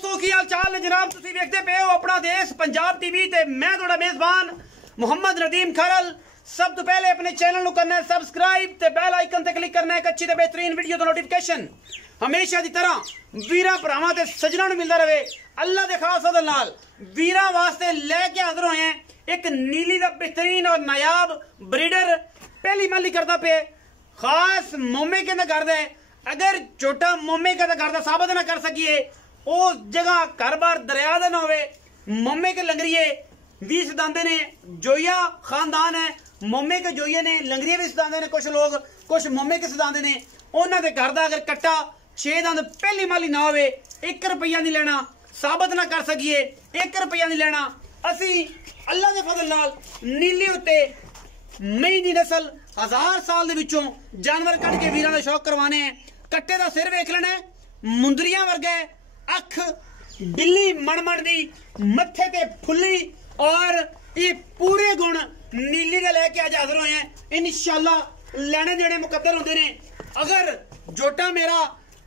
दोस्तों की हाल चाल है जनाब। तुसीं वेखदे पे हो अपना देश पंजाब टीवी ते मैं तुहाडा मेजबान मुहम्मद नदीम खरल। सब तो पहले अपने चैनल को करना है सबसक्राइब ते बेल आइकन ते क्लिक करना है एक अच्छी ते बेहतरीन वीडियो तो नोटिफिकेशन हमेशा की तरह वीरां भरावां ते सज्जनां नूं मिलदा रहे। अल्लाह दे खास फज़ल नाल वीरां वास्ते लेके हाज़र होए हैं एक नीली दा बेहतरीन और नायाब ब्रीडर। पहली माली करदा पे खास मोमे के करदा है। अगर छोटा मोमे के करदा साबित ना कर सकिए उस जगह घर बार दरिया ना होवे। मोमे के लंगरिए भी सदांदे ने, जोया खानदान है मोमे के जोइये ने, लंगरिए भी सदांदे ने। कुछ लोग कुछ मोमे के सदांदे ने। उन्हां दे घर दा अगर कट्टा 6 दंद पहली माली ना होवे 1 रुपया नहीं लेना, साबित ना कर सकिए 1 रुपया नहीं लेना। असी अल्लाह दे फजल नाल नीली उत्ते मई दी नस्ल 1000 साल दे विचों जानवर कट के वीरां दा शौक करवाने हैं। कट्टे दा सिर वेख लेना, मुंदरियां वर्गा है, अख बिल्ली मणमण दी, मत्थे ते फुल्ली और ये पूरे गुण नीली दे लेके आज हाजिर होए हैं। इंशाअल्लाह लेने देने मुकद्दर होंदे ने। अगर जोटा मेरा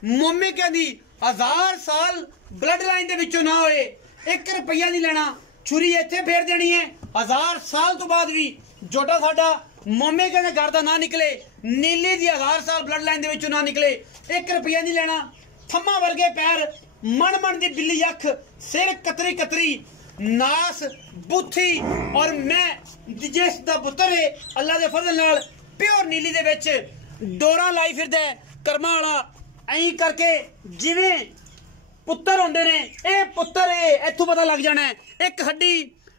मोमे के दी 1000 साल ब्लड लाइन दे विचों ना होए 1 रुपया नहीं लेना, छुरी इत्थे फेर देनी है। 1000 साल तो बाद भी जोटा साडा मोमे के घर दा ना निकले, नीली दी 1000 साल ब्लड लाइन दे विचों ना निकले 1 रुपया नहीं लेना। थम्मा वर्गे पैर, मण मण दी बिल्ली अख, सिर कतरी कतरी, नास बुथी और मैं जिस दा पुत्तर है अल्लाह दे फजल नाल प्योर नीली दे विच डोरा लाई फिरदा है कर्मा वाला। ऐं करके जिवें पुत्तर होंदे ने ए पुत्तर है, इत्थों पता लग जाना है। एक हड्डी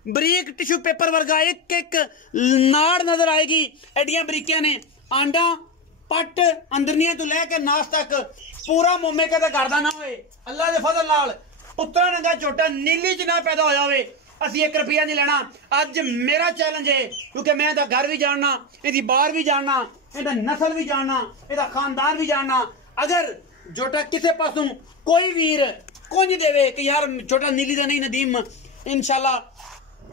बरीक टिश्यू पेपर वर्गा एक एक नाड़ नजर आएगी, एडियां बरीकियां ने। आंडा पट अंदरनियां तो लैके नास तक पूरा मोमे का घर दा ना होए अल्लाह दे फजल नाल पुत्रा नंगा छोटा नीली च ना पैदा होया होवे असी 1 रुपया नहीं लेना। अज मेरा चैलेंज है क्योंकि मैं इहदा घर भी जानना, इहदी बार भी जानना, इहदा नस्ल भी जानना, इहदा खानदान भी जानना। अगर जोटा किसी पासों कोई वीर कुंज देवे कि यार छोटा नीली दा नहीं नदीम, इंशाल्लाह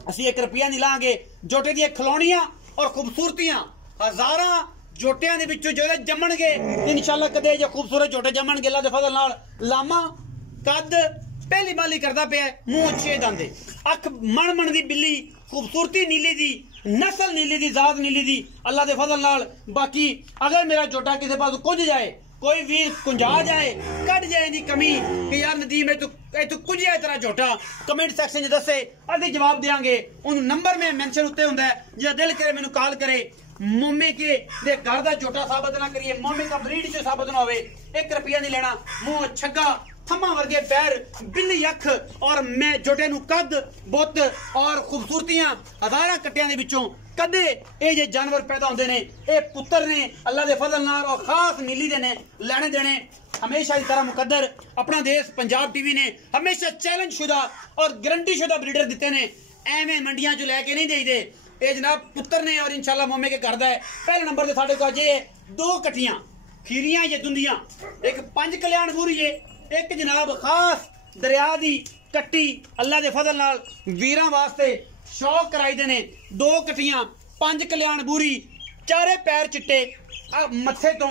असी 1 रुपया नहीं लांगे। जोटे दी खिलौनियां और खूबसूरतियां हजारां जोटियां दे विचों जो जम्मणगे इंशाल्लाह कदे जो खूबसूरत जोटे जम्मणगे अल्लाह दे फजल नाल। लामा कद पहली बाली करदा पिया, मुंह 6 दंदे, अख मण मण दी बिल्ली, खूबसूरती नीली दी, नस्ल नीली दी, जात नीली दी अल्लाह दे फजल नाल। बाकी अगर मेरा जोटा किसी पास कुछ जाए, कोई वीर कुंजा जाए, कट जाए दी कमी कि यार नदीम ए तू कुछ जाए तेरा जोटा, कमेंट सेक्शन दसे अभी जवाब देंगे। उन नंबर में मेंशन उत्ते हुंदा है, जो दिल करे मैनू कॉल करे। मोमे के दे घर दा जोटा साबित ना करिए, मोमे का ब्रीड च साबित ना होवे 1 रुपया नहीं लेना। मुंह छग्गा, थम्मा वर्गे पैर, बिल्ली अख और मैं जोटे नू कद बुत और खूबसूरतियां हजारां कट्टियां दे विचों कदे ये जे जानवर पैदा होंदे ने। ये पुत्तर ने अल्लाह दे फजल नाल और खास नीली दे ने। लेने देने हमेशा की तरह मुकद्दर अपना देश पंजाब टीवी ने हमेशा चैलेंज शुदा और गारंटी शुदा ब्रीडर दिते ने। एवें मंडियां चो लैके नहीं देईदे। ये जनाब पुत्तर ने और इंशाल्लाह मोमे के करदा है। पहले नंबर ते साडे कोल जे 2 कट्टियां खीरियां ये दुंदियां, एक 5 कल्याण बूरी है, एक जनाब खास दरिया दी कट्टी अल्लाह दे फजल नाल वीरां वास्ते शौक कराई देने। 2 कट्टियां 5 कल्याण बूरी, चारे पैर चिट्टे, मत्थे तो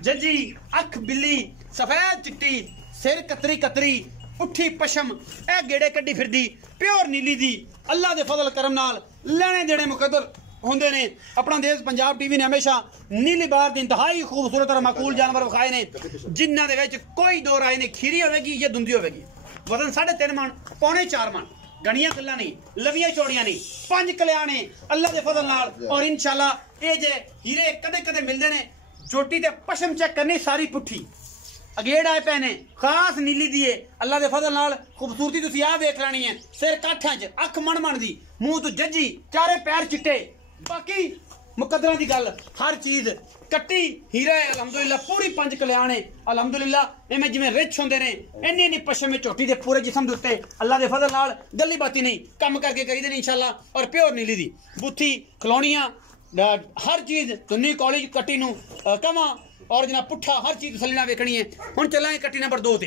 जजी, अख बिल्ली, सफेद चिट्टी, सिर कतरी कतरी, पुठी पशम, ए गेड़े कड्डी फिरदी प्योर नीली दी अल्लाह दे फजल करम नाल लेने देने मुकद्दर होंदे ने। अपना देश पंजाब टीवी ने हमेशा नीली बार दी इंतहाई खूबसूरत और माकूल जानवर विखाए ने, जिन्हां दे विच कोई दो राय नहीं। खीरी होवेगी या दुंदी होवेगी, वजन 3.5 मन, पौने 4 मन, गणियां गल्लां नहीं, लवियां चौड़ियां नहीं, 5 कल्याण अल्लाह दे फजल नाल। और इंशाल्लाह ये जे हीरे कदे कदे मिलदे ने। चोटी ते पशम चेक करनी सारी पुठी, अगेड़ आए पैने खास नीली दी है अल्लाह दे फजल नाल। खूबसूरती तुसीं आ वेख लेनी है, सिर काठा च, अख मण मण दी, मुंह तो जजी, चारे पैर चिट्टे। बाकी मुकद्दरां दी गल हर चीज कट्टी हीरा है अलहमदुलिल्लाह, पूरी 5 कल्याण है अलहमदुलिल्लाह। इवें जिवें रिच होंदे ने इन्नी इन्नी पशम चोटी दे पूरे जिस्म दे उत्ते अल्लाह दे फजल नाल गल्ली बाती नहीं, कम करके करी देनी इंशाल्लाह। और प्योर नीली दी बुथी खिलौनियां हर चीज तुन्नी कॉलेज कट्टी नू कमा और जना पुट्ठा हर चीज तसल्ली नाल वेखनी है। हुण चलांगे कट्टी नंबर 2 ते।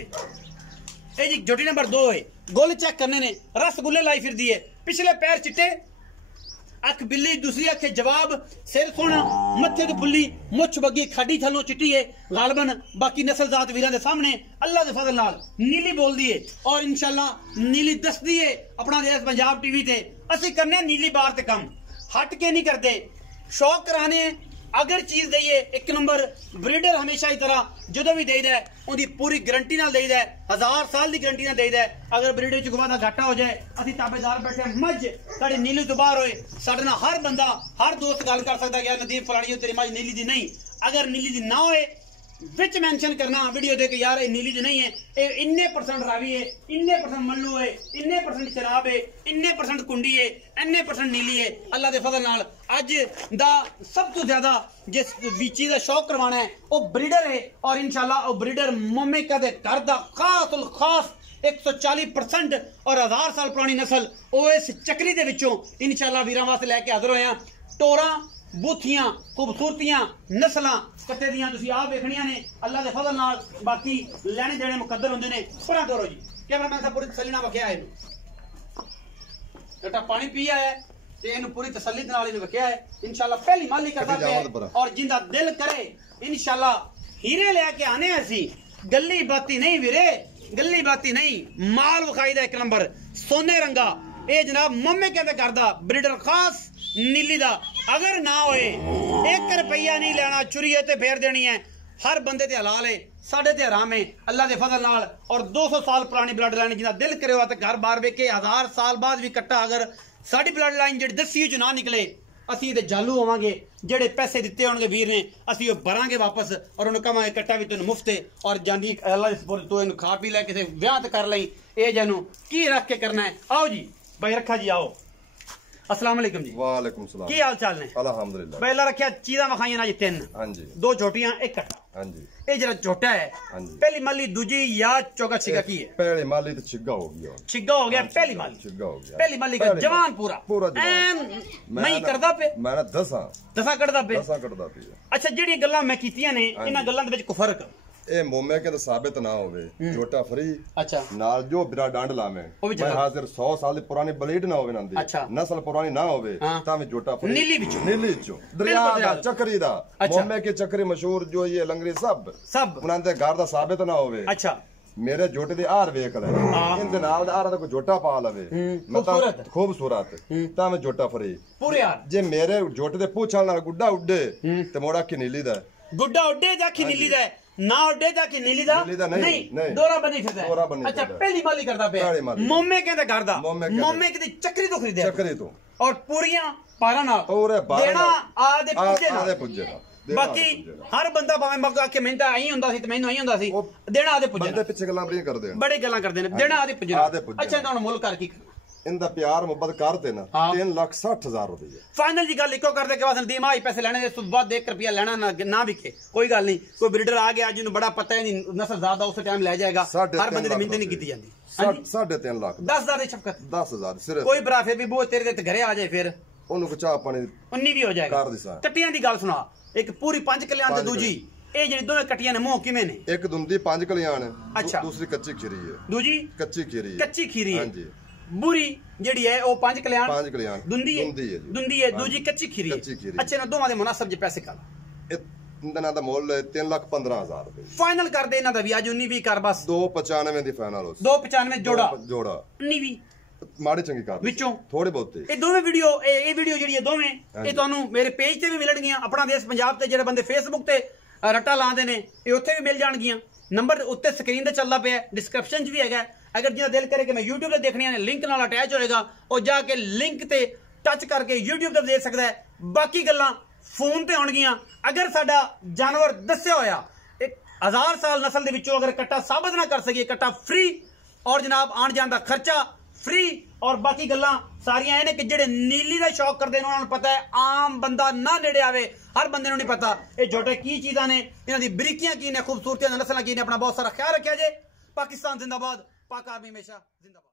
ए जी जोटी नंबर 2 है, गुल चेक करने ने, रसगुल्ले लाई फिरदी है, पिछले पैर चिट्टे, अख बिल्ली दूसरी अख जवाब, सिर सोना, मत्थे ते बुल्ली, मुछ बग्गी, खाडी थलों चिट्टी है गालबन। बाकी नस्ल जात वीरां दे सामने अल्लाह दे फजल नाल नीली बोलदी है और इंशाल्लाह नीली दसदी है अपना देश पंजाब टीवी ते। असि करने नीली बार ते कम हट के नहीं करते, शौक कराने। अगर चीज दईए एक नंबर ब्रीडर हमेशा ही तरह जो भी देईदा है उनकी पूरी गारंटी नाल देईदा है, 1000 साल की गारंटी नाल देईदा है। अगर ब्रीडर च गुवा दा घाटा हो जाए असि ताबेदार बैठे मझ साडी नीली तो बाहर होए, साडे नाल हर बंदा हर दोस्त गल कर सकदा कि नदीम फलानी तेरी मझ नीली दी नहीं। अगर नीली दी ना होए विच मेंशन करना वीडियो दे के यार ये नीली दी नहीं है, ये इन्ने परसेंट रावी है, इन्ने परसेंट मल्लू है, इन्ने परसेंट शराब है, इन्ने परसेंट कुंडी है, इन्ने परसेंट नीली है। अल्लाह दे फजल नाल अज दा सब तो ज्यादा जिस बीची दा शौक करवाना है वो ब्रीडर है और इंशाल्लाह वो ब्रीडर मोमिका दे घर दा खासुल खास 140% और 1000 साल पुरानी नस्ल वो इस चक्री दे विचों इंशाल्लाह वीरां वास्ते लेके हाजिर होए हैं। टोरा बूथियां खूबसूरतियां नस्लां कट्टे दियां तुसीं आप वेखणियां ने अल्लाह दे फजल नाल। बाकी लैने देने मुकद्दर हुंदे ने। परा दोरो जी कैमरामैन साहब पूरी तसल्ली नाल वख्या है, कट्टा पानी पिया है ते इहनूं पूरी तसल्ली नाल इहनूं वख्या है। इंशाल्लाह पहली माली करदा पे और जिंदा दिल करे इंशाल्लाह हीरे लेके आने असी। गल्ली बाती नहीं वीरे, गल्ली बाती नहीं, माल विखाई दा एक नंबर सोने रंगा। ये जनाब मम्मे कहते करदा ब्रीडर खास नीली दा। अगर ना होए 1 रुपया नहीं लेना, चुरी ते फेर देनी है। हर बंदे ते हलाल है, साडे ते हराम है अल्लाह दे फजल नाल। और 200 साल पुरानी ब्लड लाइन जिन्दा दिल करे हो घर बार वेखे 1000 साल बाद भी कट्टा अगर साडी ब्लड लाइन जेडी दसी च ना निकले असी ते जालू होवांगे। जेडे पैसे दिते होणगे वीर ने असी वो भरांगे वापस और उन्हें कहांगे कट्टा भी तेन मुफ्त है और जांदी अल्लाह दे सुपुर्द तू इहनूं खा पी लै किसे विआह ते कर लई। ए जानू की रख के करना है। आओ जी भाई रखा जी आओ। अस्सलाम वालेकुम जी। वालेकुम सलाम। की हाल चाल ने? अल्हम्दुलिल्लाह। पहला रखिया चीज़ां वखाइयां ना जी 3। हां जी। 2 छोटियां एक कट्टा। हां जी। ये जरा छोटा है। हां जी। पहली माली दूजी या चौका छिगा की है? पहली माली तो छिगा हो गया। छिगा हो गया पहली माली। छिगा हो गया। पहली माली का जवान पूरा पूरा जवान मैं करदा पे मैंने 10 करदा पे। 10 करदा पे। अच्छा जेडी गल्लां मैं कीतियां ने इन्हां गल्लां दे विच कोई फर्क ए मोमे के तो साबित ना होवे जोटा फ्री अच्छा नाल जो बिरा डांड लावे मैं हाजिर 100 साल दी पुरानी ब्लेड ना होवे नंदी अच्छा नस्ल पुरानी ना होवे तावे जोटा फ्री नीली विचों दरिया दा चक्री दा मोमे के चक्री मशहूर जो ये लंगरी सब उनां दे घर दा साबित ना होवे। अच्छा मेरे जोटे दी आर वेख ले इन दे नाल दा आर दा कोई जोटा पा लवे मतलब खूबसूरत तावे जोटा फ्री पूरे यार। जे मेरे जोटे दे पूछल नाल गुड्डा उड्डे ते मोड़ा की नीली दा गुड्डा उड्डे जा की नीली दा ना उड्डे जा की नीली दा नहीं डोरा बनी फिरदा। अच्छा पहली माली करदा पे मोमे कहंदे करदा मोमे की चक्री तो खरीदे चक्री तो और पूरियां पारा नाल पूरे देना आदे पुजे ना। बाकी हर बंदा भाਵੇਂ मगा के मैं आई हुंदा सी ते मैनू आई हुंदा सी देना आदे पुजे बंदे पिछे गल्लां बड़ियां करदे ने बड़े गल्लां करदे ने देना आदे पुजे। अच्छा तो मुल कर की इंदा प्यार मोहब्बत कर देना 3,60,000 रुपए फाइनल जी गल इको कर दे के बाद नदीम आई पैसे लेने इस बाद 1 रुपया लेना ना बिके कोई गल नहीं। कोई ब्रीडर आ गया जिन्होंने बड़ा पता है नहीं नस्ल ज्यादा उस टाइम ले जाएगा। हर बंदे दी मिहनत नहीं की जाती। 3.5 लाख 10,000 दी छपकत 10,000 सिर्फ कोई भरा फिर भी वो तेरे ते घरे आ जाए फिर ओनू को चाह पानी 19 भी हो जाएगा। कट्टियां दी गल सुना एक पूरी 5 कल्याण ते दूजी ए जेडी दोवें कट्टियां ने मुंह किवें ने? एक दुंदी 5 कल्याण अच्छा दूसरी कच्ची खीरी है दूजी कच्ची खीरी है हां जी। बुरी जेडी है वो 5 कल्याण दुंदी है दूजी कच्ची खीरी है। अच्छे ना दोवां दे मुनासिब जे पैसे कर इंदा दा मोल 3,15,000 रुपए फाइनल कर दे। इना दा भी आज 19 भी कर बस 295 दी फाइनल हो 295 जोड़ा 19 भी माड़े चंगी कर विचों थोड़े बहुते। ये दोवें वीडियो जेडी है दोवें ये तुहानू मेरे पेज ते भी मिलणगियां। अपना देश पंजाब ते जेडे बंदे फेसबुक ते रट्टा लांदे ने ये उत्थे भी मिल जाणगियां। नंबर उत्ते स्क्रीन ते चलदा पिया डिस्क्रिप्शन च भी हैगा। अगर जिन्हें दिल करे कि मैं यूट्यूब ते देखनी है लिंक नाल अटैच होएगा और जाके लिंक ते टच करके यूट्यूब ते देख सकदा है। बाकी गल्लां फोन ते होणगियां। अगर साडा जानवर दस्सिया होया 1000 साल नस्ल दे विचों अगर कट्टा साबित ना कर सके कट्टा फ्री और जनाब आण जाण दा खर्चा फ्री और बाकी गल्लां सारियां ने कि जेडे नीली दा शौक करदे ने उन्हां नूं पता है आम बंदा ना नेड़े आवे। हर बंदे नूं नहीं पता ये छोटे की चीज़ां ने इन्हां दी बरीकियां की ने खूबसूरतियां नस्लां की ने। अपना बहुत सारा ख्याल रखिया जे। पाकिस्तान जिंदाबाद, पाक आर्मी हमेशा जिंदाबाद।